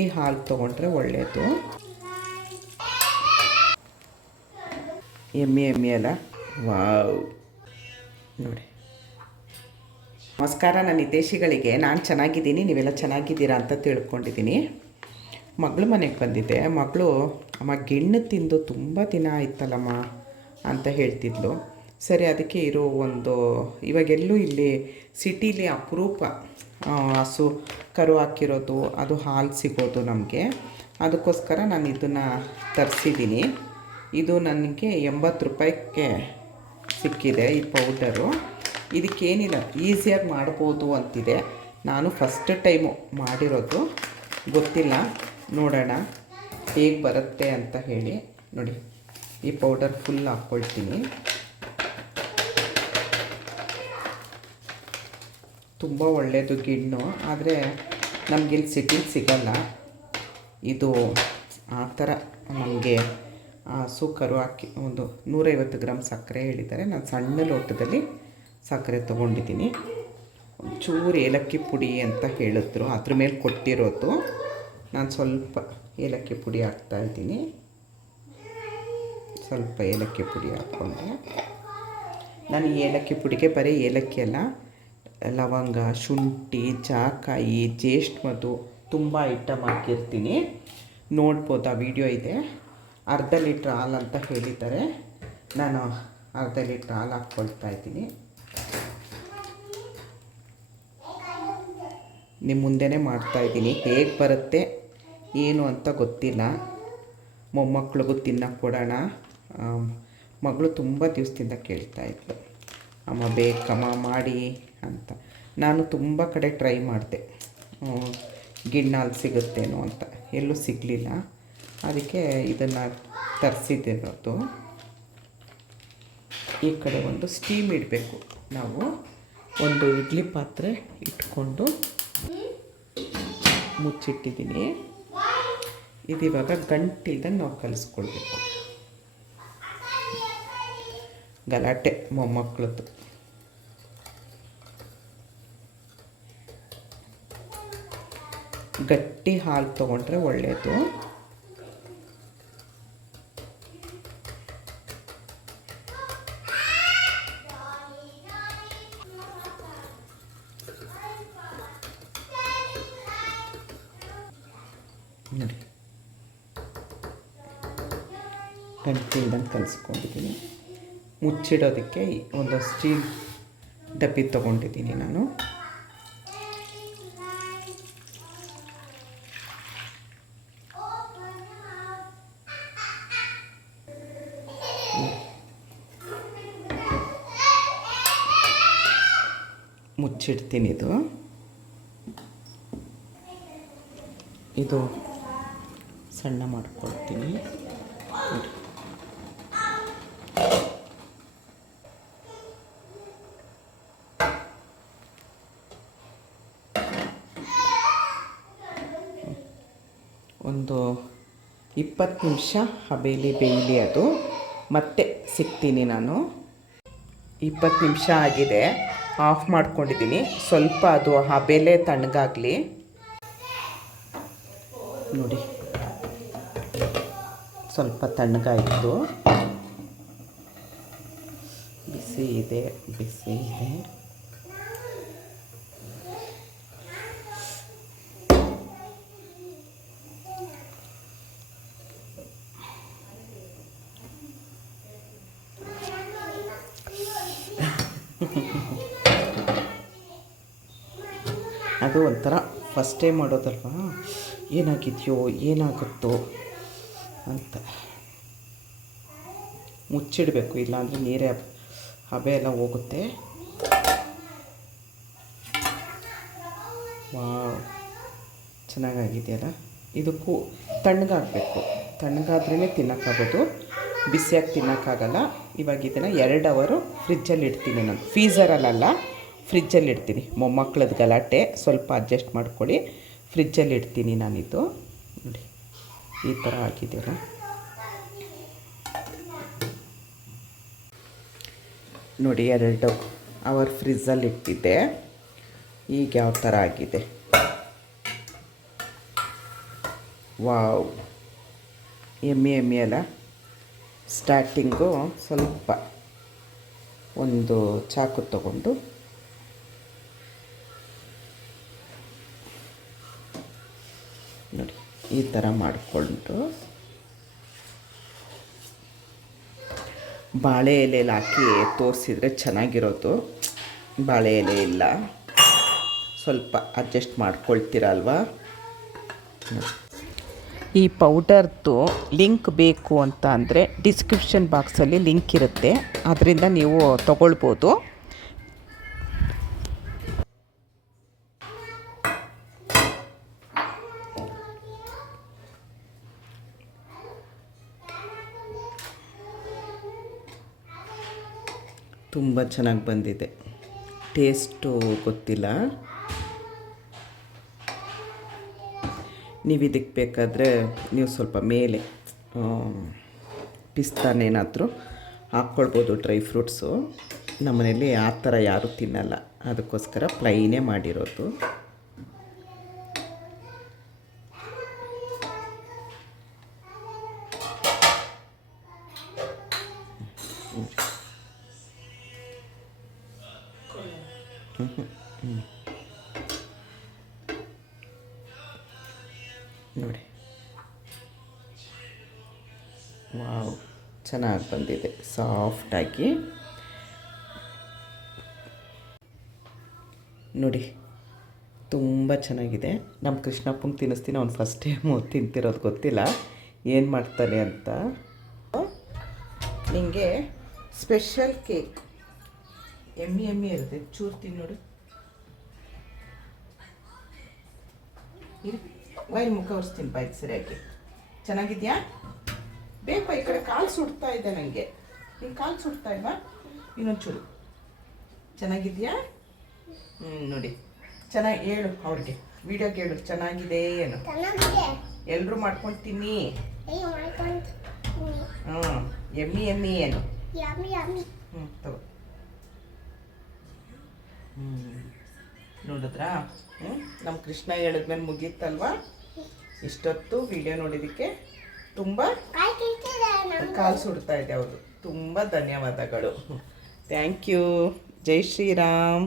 ಗಟ್ಟಿ ಹಾಲು ತೊಗೊಂಡ್ರೆ ಒಳ್ಳೆಯದು. ಎಮ್ಮೆ ಅಲ್ಲ. ವಾವ್, ನೋಡಿ. ನಮಸ್ಕಾರ ನನ್ನ ಹಿತೈಷಿಗಳಿಗೆ. ನಾನು ಚೆನ್ನಾಗಿದ್ದೀನಿ, ನೀವೆಲ್ಲ ಚೆನ್ನಾಗಿದ್ದೀರಾ ಅಂತ ತಿಳ್ಕೊಂಡಿದ್ದೀನಿ. ಮಗಳು ಮನೆಗೆ ಬಂದಿದ್ದೆ. ಮಗಳು ಅಮ್ಮ ಗಿಣ್ಣು ತಿಂದು ತುಂಬ ದಿನ ಆಯ್ತಲ್ಲಮ್ಮ ಅಂತ ಹೇಳ್ತಿದ್ಲು. ಸರಿ, ಅದಕ್ಕೆ ಇವಾಗೆಲ್ಲೂ ಇಲ್ಲಿ ಸಿಟೀಲಿ ಅಪರೂಪ ಹಸು ಕರು ಹಾಕಿರೋದು, ಅದು ಹಾಲು ಸಿಗೋದು ನಮಗೆ. ಅದಕ್ಕೋಸ್ಕರ ನಾನು ಇದನ್ನು ತರಿಸಿದ್ದೀನಿ. ಇದು ನನಗೆ 80 ರೂಪಾಯಿಗೆ ಸಿಕ್ಕಿದೆ ಈ ಪೌಡರು. ಇದಕ್ಕೇನಿಲ್ಲ, ಈಸಿಯಾಗಿ ಮಾಡ್ಬೋದು ಅಂತಿದೆ. ನಾನು ಫಸ್ಟ್ ಟೈಮು ಮಾಡಿರೋದು, ಗೊತ್ತಿಲ್ಲ, ನೋಡೋಣ ಹೇಗೆ ಬರುತ್ತೆ ಅಂತ ಹೇಳಿ. ನೋಡಿ, ಈ ಪೌಡರ್ ಫುಲ್ ಹಾಕ್ಕೊಳ್ತೀನಿ. ತುಂಬ ಒಳ್ಳೆಯದು ಗಿಣ್ಣು, ಆದರೆ ನಮಗಿಲ್ಲಿ ಸಿಟಿಲಿ ಸಿಗಲ್ಲ ಇದು. ಆ ಥರ ನಮಗೆ ಹಸು ಕರು ಹಾಕಿ ಒಂದು 150 ಗ್ರಾಮ್ ಸಕ್ಕರೆ ಹೇಳಿದ್ದಾರೆ. ನಾನು ಸಣ್ಣ ಲೋಟದಲ್ಲಿ ಸಕ್ಕರೆ ತೊಗೊಂಡಿದ್ದೀನಿ. ಒಂಚೂರು ಏಲಕ್ಕಿ ಪುಡಿ ಅಂತ ಹೇಳಿದ್ರು, ಅದ್ರ ಮೇಲೆ ಕೊಟ್ಟಿರೋದು. ನಾನು ಸ್ವಲ್ಪ ಏಲಕ್ಕಿ ಪುಡಿ ಹಾಕ್ತಾಯಿದ್ದೀನಿ. ಸ್ವಲ್ಪ ಏಲಕ್ಕಿ ಪುಡಿ ಹಾಕ್ಕೊಂಡೆ. ನಾನು ಈ ಏಲಕ್ಕಿ ಪುಡಿಗೆ ಬರೀ ಏಲಕ್ಕಿ ಅಲ್ಲ, ಲವಂಗ, ಶುಂಠಿ, ಜಾಕಾಯಿ, ಜೇಷ್ಠಮಧು ತುಂಬ ಐಟಮ್ ಹಾಕಿರ್ತೀನಿ. ನೋಡ್ಬೋದು, ಆ ವಿಡಿಯೋ ಇದೆ. ಅರ್ಧ ಲೀಟ್ರ್ ಹಾಲು ಅಂತ ಹೇಳಿದ್ದಾರೆ. ನಾನು ಅರ್ಧ ಲೀಟ್ರ್ ಹಾಲು ಹಾಕ್ಕೊಳ್ತಾಯಿದ್ದೀನಿ. ನಿಮ್ಮ ಮುಂದೆನೇ ಮಾಡ್ತಾಯಿದ್ದೀನಿ. ಹೇಗೆ ಬರುತ್ತೆ ಏನು ಅಂತ ಗೊತ್ತಿಲ್ಲ. ಮೊಮ್ಮಕ್ಳಿಗೂ ತಿನ್ನೋಕ್ಕೆ ಕೊಡೋಣ. ಮಗಳು ತುಂಬ ದಿವಸದಿಂದ ಕೇಳ್ತಾಯಿದ್ಲು, ಅಮ್ಮ ಬೇಕಮ್ಮ ಮಾಡಿ ಅಂತ. ನಾನು ತುಂಬ ಕಡೆ ಟ್ರೈ ಮಾಡಿದೆ, ಗಿಣ್ಣಾಲು ಸಿಗುತ್ತೇನೋ ಅಂತ, ಎಲ್ಲೂ ಸಿಗಲಿಲ್ಲ. ಅದಕ್ಕೆ ಇದನ್ನು ತರಿಸಿದ್ದಿರೋದು. ಈ ಕಡೆ ಒಂದು ಸ್ಟೀಮ್ ಇಡಬೇಕು. ನಾವು ಒಂದು ಇಡ್ಲಿ ಪಾತ್ರೆ ಇಟ್ಕೊಂಡು ಮುಚ್ಚಿಟ್ಟಿದ್ದೀನಿ. ಇದಿವಾಗ ಗಂಟಿಲ್ದಂಗೆ ನಾವು ಕಲಿಸ್ಕೊಳ್ಬೇಕು. ಗಲಾಟೆ ಮೊಮ್ಮಕ್ಕಳದ್ದು. ಗಟ್ಟಿ ಹಾಲು ತೊಗೊಂಡ್ರೆ ಒಳ್ಳೆಯದು. ನೋಡಿ, ಗಂಟಿಲ್ದಂಗೆ ಕಲಿಸ್ಕೊಂಡಿದ್ದೀನಿ. ಮುಚ್ಚಿಡೋದಕ್ಕೆ ಒಂದು ಸ್ಟೀಲ್ ಡಬ್ಬಿ ತೊಗೊಂಡಿದ್ದೀನಿ ನಾನು. ಮುಚ್ಚಿಡ್ತೀನಿ. ಇದು ಸಣ್ಣ ಮಾಡ್ಕೊಳ್ತೀನಿ. ಒಂದು 20 ನಿಮಿಷ ಹಬೇಲಿ ಬೇಯಲಿ. ಅದು ಮತ್ತೆ ಸಿಗ್ತೀನಿ ನಾನು. 20 ನಿಮಿಷ ಆಗಿದೆ, ಆಫ್ ಮಾಡ್ಕೊಂಡಿದ್ದೀನಿ. ಸ್ವಲ್ಪ ಅದು ಹಬೇಲೆ ತಣ್ಣಗಾಗಲಿ. ನೋಡಿ, ಸ್ವಲ್ಪ ತಣ್ಣಗಾಯಿತು. ಬಿಸಿ ಇದೆ. ಅದು ಒಂಥರ ಫಸ್ಟ್ ಟೈಮ್ ಮಾಡೋದಲ್ವಾ, ಏನಾಗಿದೆಯೋ ಏನಾಗುತ್ತೋ ಅಂತ ಮುಚ್ಚಿಡಬೇಕು. ಇಲ್ಲಾಂದರೆ ನೀರೇ ಹಬೆ ಎಲ್ಲ ಹೋಗುತ್ತೆ. ವಾವ್, ಚೆನ್ನಾಗಾಗಿದೆಯಲ್ಲ. ಇದಕ್ಕೂ ತಣ್ಣಗಾಗಬೇಕು. ತಣ್ಣಗಾದ್ರೇ ತಿನ್ನೋಕ್ಕಾಗೋದು, ಬಿಸಿಯಾಗಿ ತಿನ್ನೋಕ್ಕಾಗಲ್ಲ. ಇವಾಗ ಇದನ್ನು 2 ಅವರು ಫ್ರಿಜ್ಜಲ್ಲಿ ಇಡ್ತೀನಿ. ನಾನು ಫೀಝರಲ್ಲ, ಫ್ರಿಜ್ಜಲ್ಲಿ ಇಡ್ತೀನಿ. ಮೊಮ್ಮಕ್ಕಳದ್ದು ಗಲಾಟೆ, ಸ್ವಲ್ಪ ಅಡ್ಜಸ್ಟ್ ಮಾಡ್ಕೊಳ್ಳಿ. ಫ್ರಿಜ್ಜಲ್ಲಿ ಇಡ್ತೀನಿ ನಾನಿದು. ನೋಡಿ, ಈ ಥರ ಆಗಿದೆಯಲ್ಲ. ನೋಡಿ, 2 ಅವರ್ ಫ್ರಿಜ್ಜಲ್ಲಿ ಇಟ್ಟಿದ್ದೆ. ಈಗ ಯಾವ ಥರ ಆಗಿದೆ. ವಾವ್, ಎಮ್ಮೆ ಎಮ್ಮೆ ಅಲ್ಲ. ಸ್ಟಾರ್ಟಿಂಗು ಸ್ವಲ್ಪ ಒಂದು ಚಾಕು ತಗೊಂಡು ನೋಡಿ ಈ ಥರ ಮಾಡಿಕೊಂಡು ಬಾಳೆ ಎಲೆಯಲ್ಲಿ ಹಾಕಿ ತೋರಿಸಿದ್ರೆ ಚೆನ್ನಾಗಿರೋದು. ಬಾಳೆ ಎಲೆ ಇಲ್ಲ, ಸ್ವಲ್ಪ ಅಡ್ಜಸ್ಟ್ ಮಾಡ್ಕೊಳ್ತೀರಲ್ವಾ. ಈ ಪೌಡರ್ದು ಲಿಂಕ್ ಬೇಕು ಅಂತ ಅಂದರೆ ಡಿಸ್ಕ್ರಿಪ್ಷನ್ ಬಾಕ್ಸಲ್ಲಿ ಲಿಂಕ್ ಇರುತ್ತೆ, ಅದರಿಂದ ನೀವು ತಗೊಳ್ಬೋದು. ತುಂಬ ಚೆನ್ನಾಗಿ ಬಂದಿದೆ. ಟೇಸ್ಟು ಗೊತ್ತಿಲ್ಲ, ನೀವು ಇದಕ್ಕೆ ಬೇಕಾದರೆ ನೀವು ಸ್ವಲ್ಪ ಮೇಲೆ ಪಿಸ್ತಾನೇನಾದರೂ ಹಾಕ್ಕೊಳ್ಬೋದು, ಡ್ರೈ ಫ್ರೂಟ್ಸು. ನಮ್ಮನೇಲಿ ಆ ಥರ ಯಾರೂ ತಿನ್ನಲ್ಲ, ಅದಕ್ಕೋಸ್ಕರ ಪ್ಲೈನೇ ಮಾಡಿರೋದು. ನೋಡಿ, ವಾವ್, ಚೆನ್ನಾಗಿ ಬಂದಿದೆ ಸಾಫ್ಟಾಗಿ. ನೋಡಿ ತುಂಬ ಚೆನ್ನಾಗಿದೆ. ನಮ್ಮ ಕೃಷ್ಣಪ್ಪಂಗೆ ತಿನ್ನಿಸ್ತೀನಿ, ಅವ್ನು ಫಸ್ಟ್ ಟೈಮು ತಿಂತಿರೋದು, ಗೊತ್ತಿಲ್ಲ ಏನು ಮಾಡ್ತಾನೆ ಅಂತ. ನಿಮಗೆ ಸ್ಪೆಷಲ್ ಕೇಕ್ ಎಮ್ಮಿ ಎಮ್ಮಿ ಇರುತ್ತೆ, ಚೂರು ತಿನ್ನೋಡು. ಬಾಯಿ ಮುಖ ಒರೆಸ್ತೀನಿ, ಬಾಯ್ತು ಸರಿಯಾಗಿ. ಚೆನ್ನಾಗಿದೆಯಾ? ಬೇಕು, ಈ ಕಡೆ ಕಾಲು ಸುಡ್ತಾ ಇದೆ ನನಗೆ. ನಿನ್ನ ಕಾಲು ಸುಡ್ತಾ ಇಲ್ವಾ? ಇನ್ನೊಂದು ಚೂರು. ಚೆನ್ನಾಗಿದೆಯಾ? ನೋಡಿ, ಚೆನ್ನಾಗಿ ಹೇಳು ಅವ್ರಿಗೆ, ವಿಡಿಯೋಗೆ ಹೇಳು ಚೆನ್ನಾಗಿದೆ ಏನು. ಎಲ್ಲರೂ ಮಾಡ್ಕೊಂಡು ತಿನ್ನಿ. ಹಾಂ, ಎಮ್ಮಿ ಎಮ್ಮಿ ಏನು. ತಗೋ. ನೋಡಿದ್ರಾ? ನಮ್ಮ ಕೃಷ್ಣ ಹೇಳಿದ್ಮೇಲೆ ಮುಗೀತಲ್ವಾ? ಇಷ್ಟೊತ್ತು ವಿಡಿಯೋ ನೋಡಿದ್ದಕ್ಕೆ ತುಂಬ ಕಾಲು ಸುಡ್ತಾ ಇದೆ. ಹೌದು, ತುಂಬ ಧನ್ಯವಾದಗಳು. Thank you. ಜೈ ಶ್ರೀರಾಮ್.